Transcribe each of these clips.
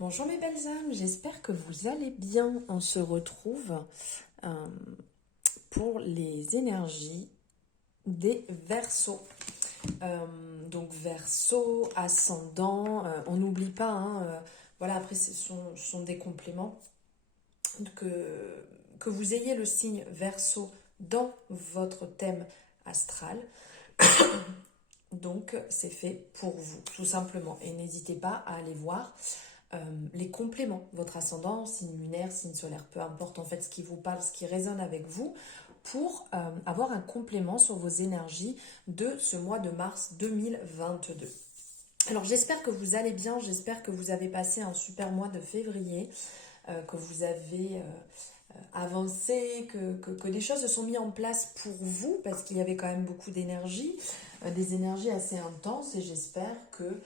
Bonjour mes belles âmes, j'espère que vous allez bien. On se retrouve euh, pour les énergies des Verseaux. Donc Verseau, ascendant, on n'oublie pas, voilà, après ce sont des compléments. Que vous ayez le signe Verseau dans votre thème astral, donc c'est fait pour vous, tout simplement. Et n'hésitez pas à aller voir les compléments, votre ascendant, signe lunaire, signe solaire, peu importe en fait ce qui vous parle, ce qui résonne avec vous, pour avoir un complément sur vos énergies de ce mois de mars 2022. Alors j'espère que vous allez bien, j'espère que vous avez passé un super mois de février, que vous avez avancé, que des choses se sont mises en place pour vous, parce qu'il y avait quand même beaucoup d'énergie, des énergies assez intenses, et j'espère que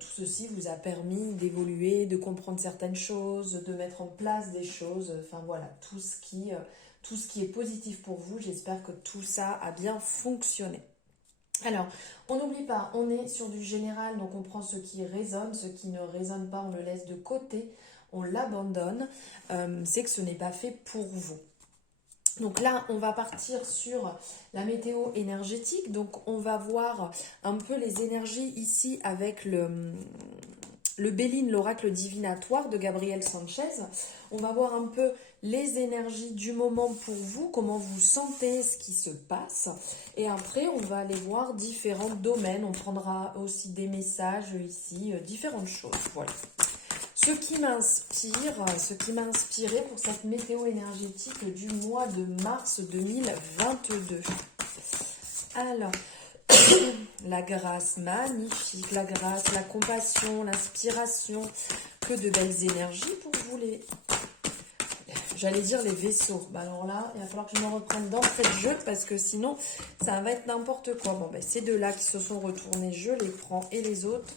tout ceci vous a permis d'évoluer, de comprendre certaines choses, de mettre en place des choses, enfin voilà, tout ce qui est positif pour vous, j'espère que tout ça a bien fonctionné. Alors, on n'oublie pas, on est sur du général, donc on prend ce qui résonne, ce qui ne résonne pas, on le laisse de côté, on l'abandonne, c'est que ce n'est pas fait pour vous. Donc là, on va partir sur la météo énergétique. Donc on va voir un peu les énergies ici avec le Béline, l'oracle divinatoire de Gabriel Sanchez. On va voir un peu les énergies du moment pour vous, comment vous sentez ce qui se passe. Et après, on va aller voir différents domaines. On prendra aussi des messages ici, différentes choses. Voilà. Ce qui m'a inspiré pour cette météo énergétique du mois de mars 2022. Alors, la grâce, magnifique, la grâce, la compassion, l'inspiration, que de belles énergies pour vous j'allais dire les vaisseaux. Bah alors là, il va falloir que je me reprenne dans cette jeu parce que sinon, ça va être n'importe quoi. Bon, ben ces deux-là qui se sont retournés, je les prends et les autres,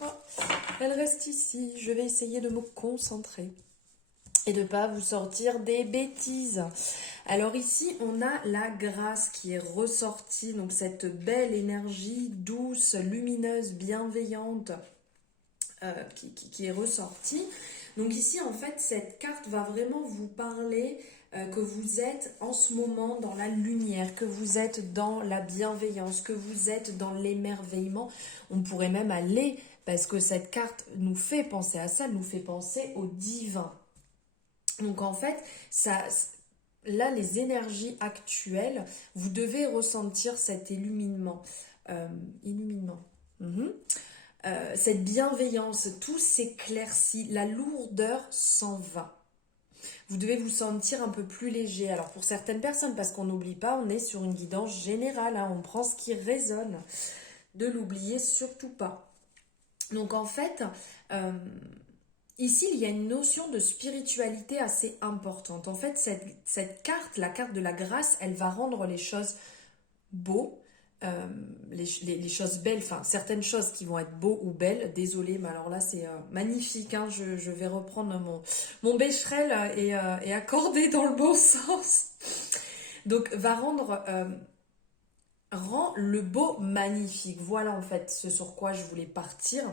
elles restent ici. Je vais essayer de me concentrer et de ne pas vous sortir des bêtises. Alors ici, on a la grâce qui est ressortie, donc cette belle énergie douce, lumineuse, bienveillante qui est ressortie. Donc ici, en fait, cette carte va vraiment vous parler que vous êtes en ce moment dans la lumière, que vous êtes dans la bienveillance, que vous êtes dans l'émerveillement. On pourrait même aller, parce que cette carte nous fait penser à ça, nous fait penser au divin. Donc en fait, là, les énergies actuelles, vous devez ressentir cet illuminement. Illuminement. Cette bienveillance, tout s'éclaircit, la lourdeur s'en va. Vous devez vous sentir un peu plus léger. Alors pour certaines personnes, parce qu'on n'oublie pas, on est sur une guidance générale, on prend ce qui résonne. De l'oublier surtout pas. Donc en fait, ici, il y a une notion de spiritualité assez importante. En fait, cette carte, la carte de la grâce, elle va rendre les choses beaux, les choses belles, enfin certaines choses qui vont être beaux ou belles. Désolée, mais alors là c'est magnifique. Je vais reprendre mon Becherel et accorder dans le bon sens. Donc va rend le beau magnifique. Voilà en fait ce sur quoi je voulais partir.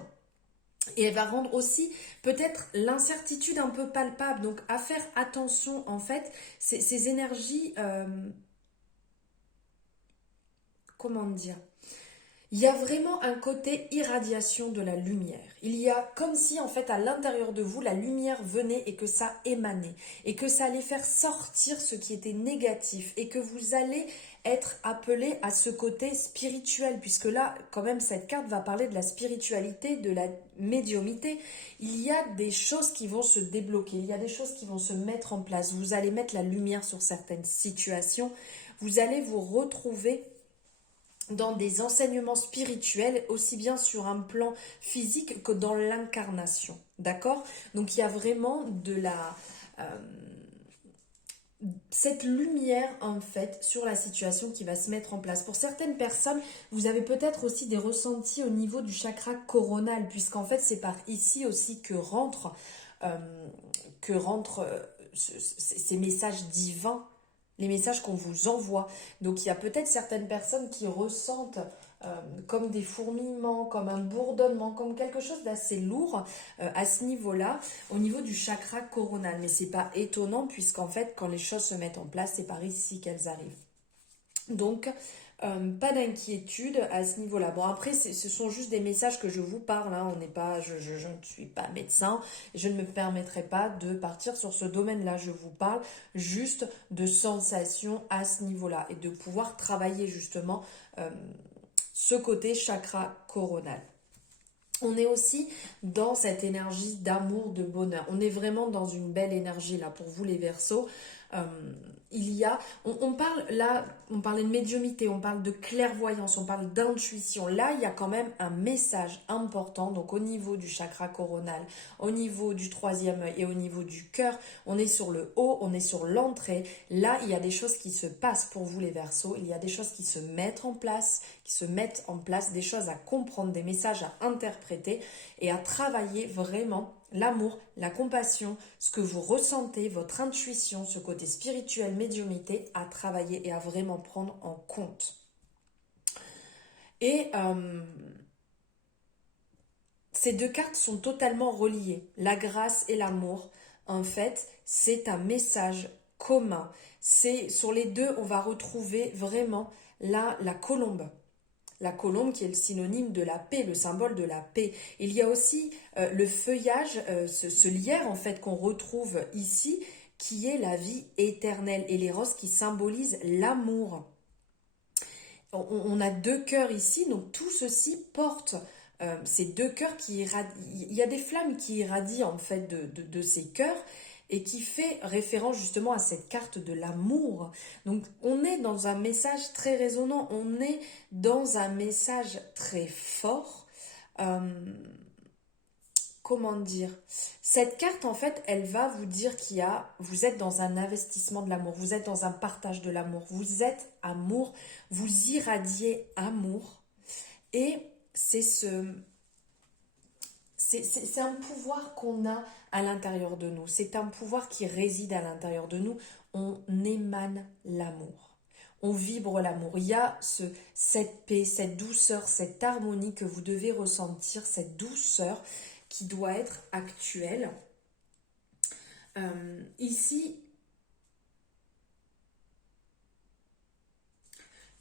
Et elle va rendre aussi peut-être l'incertitude un peu palpable. Donc à faire attention en fait, ces énergies, comment dire, il y a vraiment un côté irradiation de la lumière. Il y a comme si en fait à l'intérieur de vous la lumière venait et que ça émanait et que ça allait faire sortir ce qui était négatif et que vous allez être appelé à ce côté spirituel, puisque là quand même cette carte va parler de la spiritualité, de la médiumité. Il y a des choses qui vont se débloquer, il y a des choses qui vont se mettre en place. Vous allez mettre la lumière sur certaines situations, vous allez vous retrouver dans des enseignements spirituels, aussi bien sur un plan physique que dans l'incarnation. D'accord? Donc il y a vraiment cette lumière en fait sur la situation qui va se mettre en place. Pour certaines personnes, vous avez peut-être aussi des ressentis au niveau du chakra coronal, puisqu'en fait c'est par ici aussi que rentrent ces messages divins, les messages qu'on vous envoie. Donc il y a peut-être certaines personnes qui ressentent comme des fourmillements, comme un bourdonnement, comme quelque chose d'assez lourd à ce niveau-là, au niveau du chakra coronal. Mais c'est pas étonnant puisqu'en fait, quand les choses se mettent en place, c'est par ici qu'elles arrivent. Donc, pas d'inquiétude à ce niveau-là. Bon, après, ce sont juste des messages que je vous parle. Hein. On n'est pas, je ne suis pas médecin. Je ne me permettrai pas de partir sur ce domaine-là. Je vous parle juste de sensations à ce niveau-là et de pouvoir travailler justement ce côté chakra coronal. On est aussi dans cette énergie d'amour, de bonheur. On est vraiment dans une belle énergie là pour vous les Verseaux. On parle là, on parlait de médiumnité, on parle de clairvoyance, on parle d'intuition. Là, il y a quand même un message important. Donc au niveau du chakra coronal, au niveau du troisième œil et au niveau du cœur, on est sur le haut, on est sur l'entrée. Là, il y a des choses qui se passent pour vous les Verseaux. Il y a des choses qui se mettent en place, des choses à comprendre, des messages à interpréter et à travailler vraiment. L'amour, la compassion, ce que vous ressentez, votre intuition, ce côté spirituel, médiumnité, à travailler et à vraiment prendre en compte. Et ces deux cartes sont totalement reliées. La grâce et l'amour, en fait, c'est un message commun. C'est sur les deux, on va retrouver vraiment la colombe. La colombe qui est le synonyme de la paix, le symbole de la paix. Il y a aussi le feuillage, ce lierre en fait qu'on retrouve ici, qui est la vie éternelle, et les roses qui symbolisent l'amour. On a deux cœurs ici, donc tout ceci porte ces deux cœurs qui irradient. Il y a des flammes qui irradient en fait de ces cœurs, et qui fait référence justement à cette carte de l'amour. Donc on est dans un message très résonnant, on est dans un message très fort. Comment dire? Cette carte en fait, elle va vous dire vous êtes dans un investissement de l'amour, vous êtes dans un partage de l'amour, vous êtes amour, vous irradiez amour, et c'est un pouvoir qu'on a à l'intérieur de nous. C'est un pouvoir qui réside à l'intérieur de nous. On émane l'amour. On vibre l'amour. Il y a cette paix, cette douceur, cette harmonie que vous devez ressentir, cette douceur qui doit être actuelle. Ici,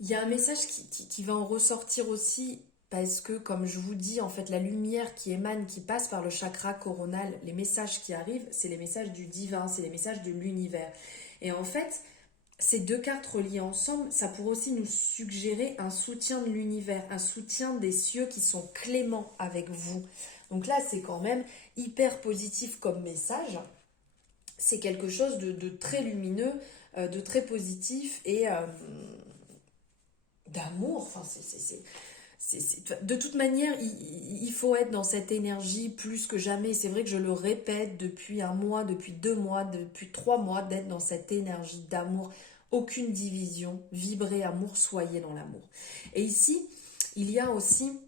il y a un message qui va en ressortir aussi. Parce que, comme je vous dis, en fait, la lumière qui émane, qui passe par le chakra coronal, les messages qui arrivent, c'est les messages du divin, c'est les messages de l'univers. Et en fait, ces deux cartes reliées ensemble, ça pourrait aussi nous suggérer un soutien de l'univers, un soutien des cieux qui sont cléments avec vous. Donc là, c'est quand même hyper positif comme message. C'est quelque chose de très lumineux, de très positif et d'amour. Enfin, de toute manière, il faut être dans cette énergie plus que jamais. C'est vrai que je le répète depuis un mois, depuis 2 mois, depuis 3 mois, d'être dans cette énergie d'amour. Aucune division, vibrez amour, soyez dans l'amour. Et ici, il y a aussi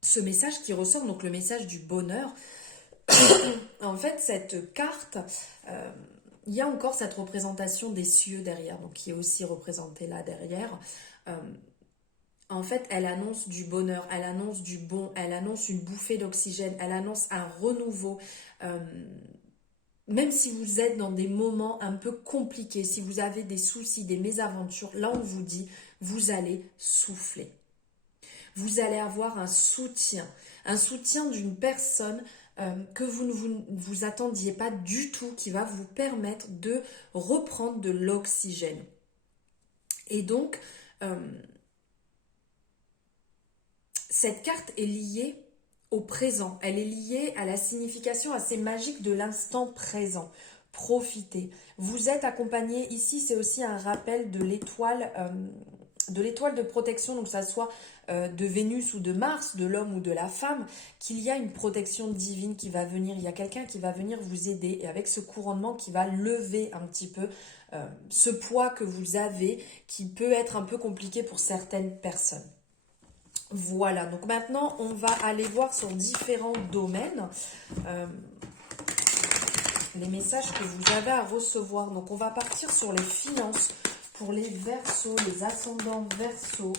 ce message qui ressort, donc le message du bonheur. En fait, cette carte, il y a encore cette représentation des cieux derrière, donc qui est aussi représentée là derrière. En fait, elle annonce du bonheur, elle annonce du bon, elle annonce une bouffée d'oxygène, elle annonce un renouveau. Même si vous êtes dans des moments un peu compliqués, si vous avez des soucis, des mésaventures, là on vous dit, vous allez souffler. Vous allez avoir un soutien d'une personne que vous ne vous attendiez pas du tout, qui va vous permettre de reprendre de l'oxygène. Et donc, cette carte est liée au présent. Elle est liée à la signification assez magique de l'instant présent. Profitez. Vous êtes accompagné. Ici, c'est aussi un rappel de l'étoile de protection, donc que ça soit de Vénus ou de Mars, de l'homme ou de la femme, qu'il y a une protection divine qui va venir. Il y a quelqu'un qui va venir vous aider, et avec ce couronnement qui va lever un petit peu ce poids que vous avez, qui peut être un peu compliqué pour certaines personnes. Voilà, donc maintenant on va aller voir sur différents domaines les messages que vous avez à recevoir. Donc on va partir sur les finances pour les Verseaux, les ascendants Verseaux.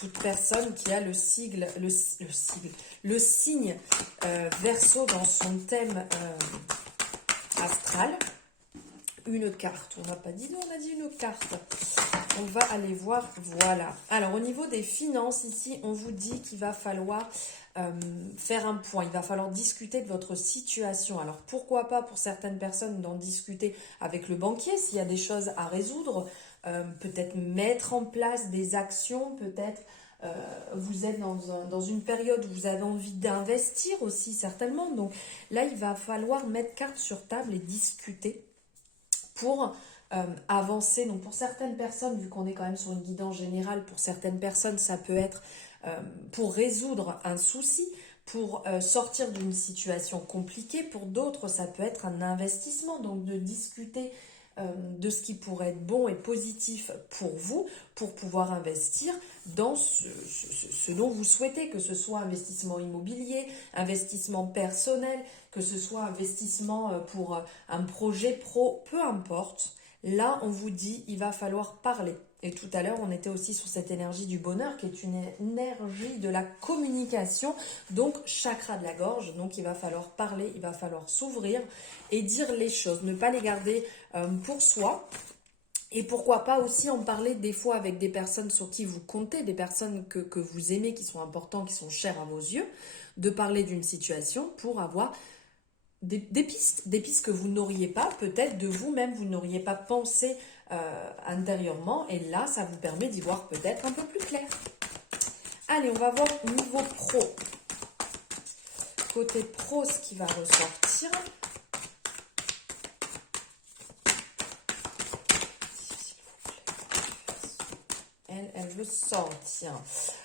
toute personne qui a le signe Verseau dans son thème astral. Une carte, on n'a pas dit, non, on a dit une carte. On va aller voir, voilà. Alors au niveau des finances, ici, on vous dit qu'il va falloir faire un point. Il va falloir discuter de votre situation. Alors pourquoi pas pour certaines personnes d'en discuter avec le banquier s'il y a des choses à résoudre. Peut-être mettre en place des actions, peut-être vous êtes dans une période où vous avez envie d'investir aussi certainement. Donc là, il va falloir mettre carte sur table et discuter pour avancer. Donc pour certaines personnes, vu qu'on est quand même sur une guidance générale, pour certaines personnes, ça peut être pour résoudre un souci, pour sortir d'une situation compliquée. Pour d'autres, ça peut être un investissement, donc de discuter de ce qui pourrait être bon et positif pour vous, pour pouvoir investir dans ce dont vous souhaitez, que ce soit investissement immobilier, investissement personnel, que ce soit investissement pour un projet pro, peu importe. Là, on vous dit, il va falloir parler. Et tout à l'heure, on était aussi sur cette énergie du bonheur, qui est une énergie de la communication, donc chakra de la gorge. Donc, il va falloir parler, il va falloir s'ouvrir et dire les choses, ne pas les garder pour soi. Et pourquoi pas aussi en parler des fois avec des personnes sur qui vous comptez, des personnes que vous aimez, qui sont importantes, qui sont chères à vos yeux, de parler d'une situation pour avoir des pistes que vous n'auriez pas, peut-être de vous-même, vous n'auriez pas pensé intérieurement, et là, ça vous permet d'y voir peut-être un peu plus clair. Allez, on va voir niveau pro. Côté pro, ce qui va ressortir. Elle veut sortir.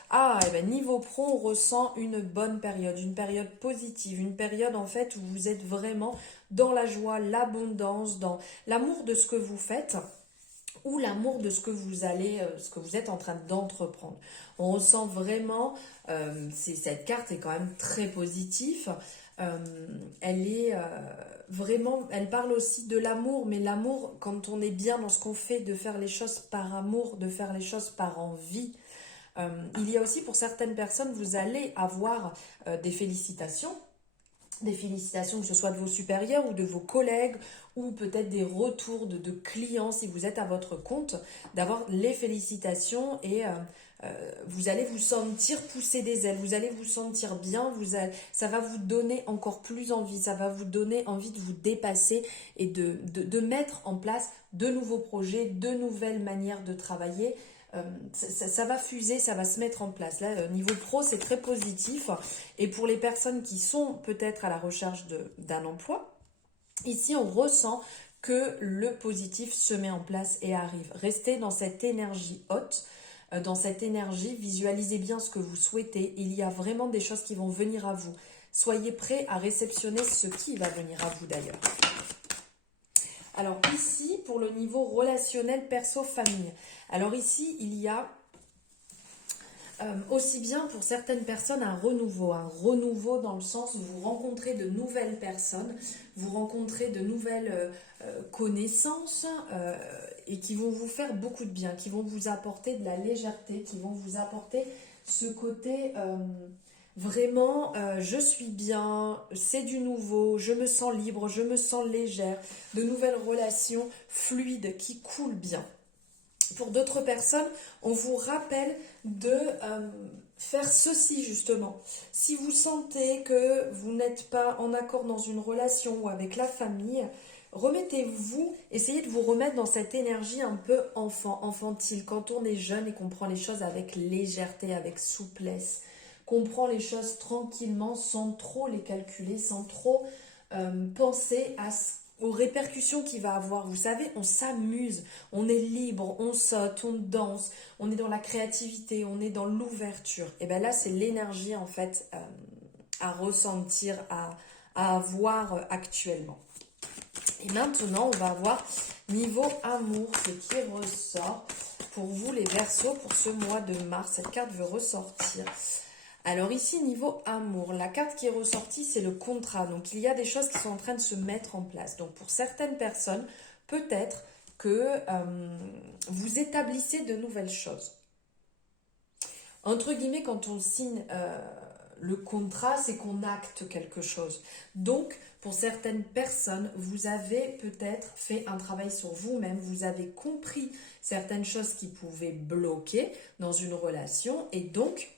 Ah, et bien niveau pro, on ressent une bonne période, une période positive, une période en fait où vous êtes vraiment dans la joie, l'abondance, dans l'amour de ce que vous faites ou l'amour de ce que vous êtes en train d'entreprendre. On ressent vraiment, cette carte est quand même très positive. Elle est vraiment, elle parle aussi de l'amour, mais l'amour, quand on est bien dans ce qu'on fait, de faire les choses par amour, de faire les choses par envie. Il y a aussi pour certaines personnes, vous allez avoir des félicitations, que ce soit de vos supérieurs ou de vos collègues, ou peut-être des retours de clients si vous êtes à votre compte, d'avoir les félicitations et vous allez vous sentir pousser des ailes, vous allez vous sentir bien, ça va vous donner encore plus envie, ça va vous donner envie de vous dépasser et de mettre en place de nouveaux projets, de nouvelles manières de travailler. Ça va fuser, ça va se mettre en place. Là, niveau pro, c'est très positif. Et pour les personnes qui sont peut-être à la recherche d'un emploi, ici, on ressent que le positif se met en place et arrive. Restez dans cette énergie haute, dans cette énergie, visualisez bien ce que vous souhaitez. Il y a vraiment des choses qui vont venir à vous. Soyez prêts à réceptionner ce qui va venir à vous d'ailleurs. Alors ici, pour le niveau relationnel perso-famille. Alors ici, il y a aussi bien pour certaines personnes un renouveau dans le sens où vous rencontrez de nouvelles personnes, vous rencontrez de nouvelles connaissances et qui vont vous faire beaucoup de bien, qui vont vous apporter de la légèreté, qui vont vous apporter ce côté vraiment je suis bien, c'est du nouveau, je me sens libre, je me sens légère, de nouvelles relations fluides qui coulent bien. Pour d'autres personnes, on vous rappelle de faire ceci justement. Si vous sentez que vous n'êtes pas en accord dans une relation ou avec la famille, remettez-vous, essayez de vous remettre dans cette énergie un peu enfantile. Quand on est jeune et qu'on prend les choses avec légèreté, avec souplesse, qu'on prend les choses tranquillement sans trop les calculer, sans trop penser aux répercussions qu'il va avoir. Vous savez, on s'amuse, on est libre, on saute, on danse, on est dans la créativité, on est dans l'ouverture. Et bien là, c'est l'énergie en fait à ressentir, à avoir actuellement. Et maintenant, on va voir niveau amour, ce qui ressort pour vous les Verseaux pour ce mois de mars. Cette carte veut ressortir. Alors ici, niveau amour, la carte qui est ressortie, c'est le contrat. Donc, il y a des choses qui sont en train de se mettre en place. Donc, pour certaines personnes, peut-être que vous établissez de nouvelles choses. Entre guillemets, quand on signe le contrat, c'est qu'on acte quelque chose. Donc, pour certaines personnes, vous avez peut-être fait un travail sur vous-même, vous avez compris certaines choses qui pouvaient bloquer dans une relation et donc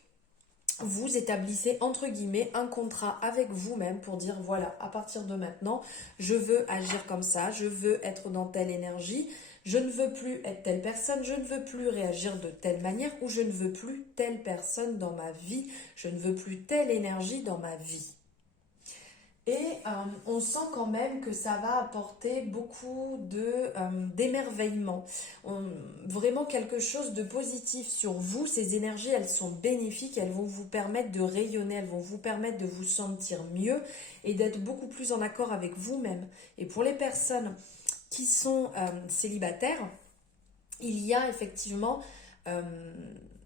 vous établissez entre guillemets un contrat avec vous-même pour dire voilà, à partir de maintenant, je veux agir comme ça, je veux être dans telle énergie, je ne veux plus être telle personne, je ne veux plus réagir de telle manière ou je ne veux plus telle personne dans ma vie, je ne veux plus telle énergie dans ma vie. Et on sent quand même que ça va apporter beaucoup d'émerveillement. Vraiment quelque chose de positif sur vous. Ces énergies, elles sont bénéfiques, elles vont vous permettre de rayonner, elles vont vous permettre de vous sentir mieux et d'être beaucoup plus en accord avec vous-même. Et pour les personnes qui sont célibataires, il y a effectivement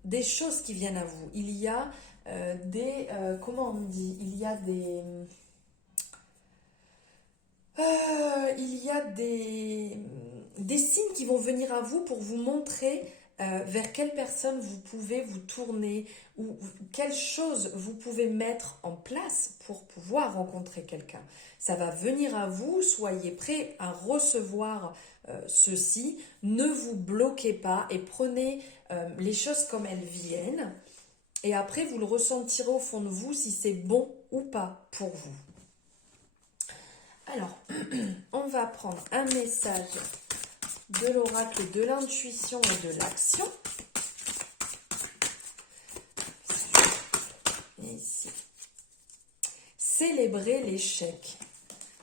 des choses qui viennent à vous. Il y a comment on dit? Il y a des signes qui vont venir à vous pour vous montrer vers quelle personne vous pouvez vous tourner ou quelles choses vous pouvez mettre en place pour pouvoir rencontrer quelqu'un. Ça va venir à vous, soyez prêts à recevoir ceci, ne vous bloquez pas et prenez les choses comme elles viennent et après vous le ressentirez au fond de vous si c'est bon ou pas pour vous. Alors, on va prendre un message de l'oracle de l'intuition et de l'action. Et ici. Célébrer l'échec.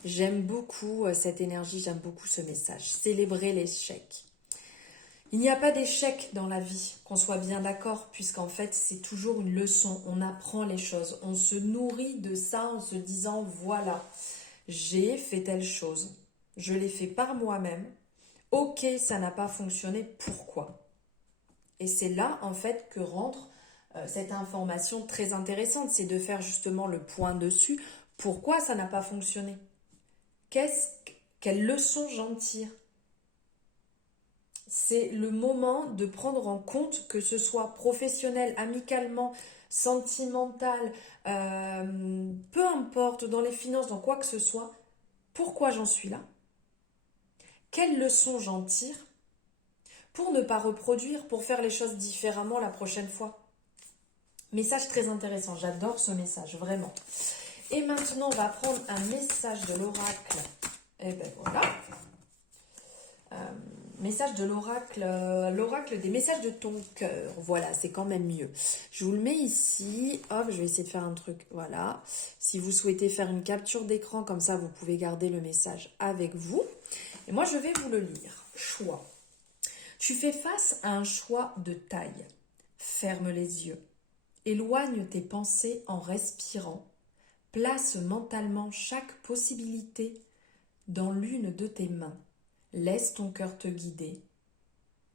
J'aime beaucoup cette énergie, j'aime beaucoup ce message. Célébrer l'échec. Il n'y a pas d'échec dans la vie, qu'on soit bien d'accord, puisqu'en fait, c'est toujours une leçon. On apprend les choses, on se nourrit de ça en se disant, voilà, j'ai fait telle chose, je l'ai fait par moi-même, ok, ça n'a pas fonctionné, pourquoi? Et c'est là, en fait, que rentre cette information très intéressante, c'est de faire justement le point dessus. Pourquoi ça n'a pas fonctionné? Quelle leçon j'en tire? C'est le moment de prendre en compte, que ce soit professionnel, amicalement, sentimental, peu importe, dans les finances, dans quoi que ce soit, pourquoi j'en suis là? Quelle leçon j'en tire pour ne pas reproduire, pour faire les choses différemment la prochaine fois? Message très intéressant, j'adore ce message, vraiment. Et maintenant, on va prendre un message de l'oracle. Et ben voilà. Message de l'oracle, l'oracle des messages de ton cœur. Voilà, c'est quand même mieux. Je vous le mets ici. Hop, je vais essayer de faire un truc. Voilà. Si vous souhaitez faire une capture d'écran, comme ça, vous pouvez garder le message avec vous. Et moi, je vais vous le lire. Choix. Tu fais face à un choix de taille. Ferme les yeux. Éloigne tes pensées en respirant. Place mentalement chaque possibilité dans l'une de tes mains. Laisse ton cœur te guider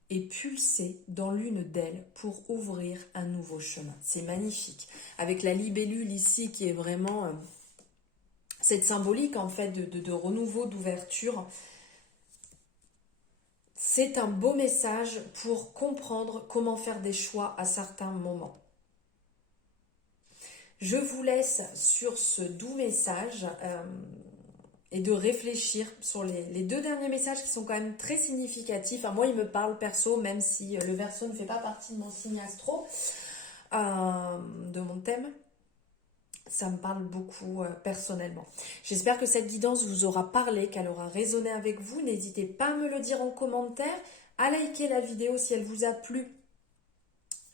et pulser dans l'une d'elles pour ouvrir un nouveau chemin. C'est magnifique. Avec la libellule ici qui est vraiment cette symbolique en fait de renouveau, d'ouverture. C'est un beau message pour comprendre comment faire des choix à certains moments. Je vous laisse sur ce doux message et de réfléchir sur les deux derniers messages qui sont quand même très significatifs. Enfin, moi, ils me parlent perso, même si le Verseau ne fait pas partie de mon signe astro, de mon thème. Ça me parle beaucoup personnellement. J'espère que cette guidance vous aura parlé, qu'elle aura résonné avec vous. N'hésitez pas à me le dire en commentaire, à liker la vidéo si elle vous a plu.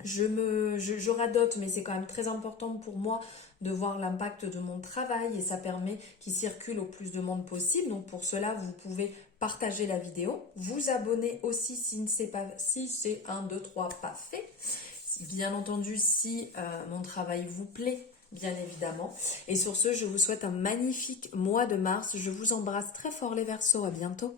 Je radote, mais c'est quand même très important pour moi de voir l'impact de mon travail et ça permet qu'il circule au plus de monde possible. Donc pour cela, vous pouvez partager la vidéo, vous abonner aussi si c'est 1, 2, 3 pas fait. Bien entendu, si mon travail vous plaît, bien évidemment. Et sur ce, je vous souhaite un magnifique mois de mars. Je vous embrasse très fort les Verseaux. À bientôt.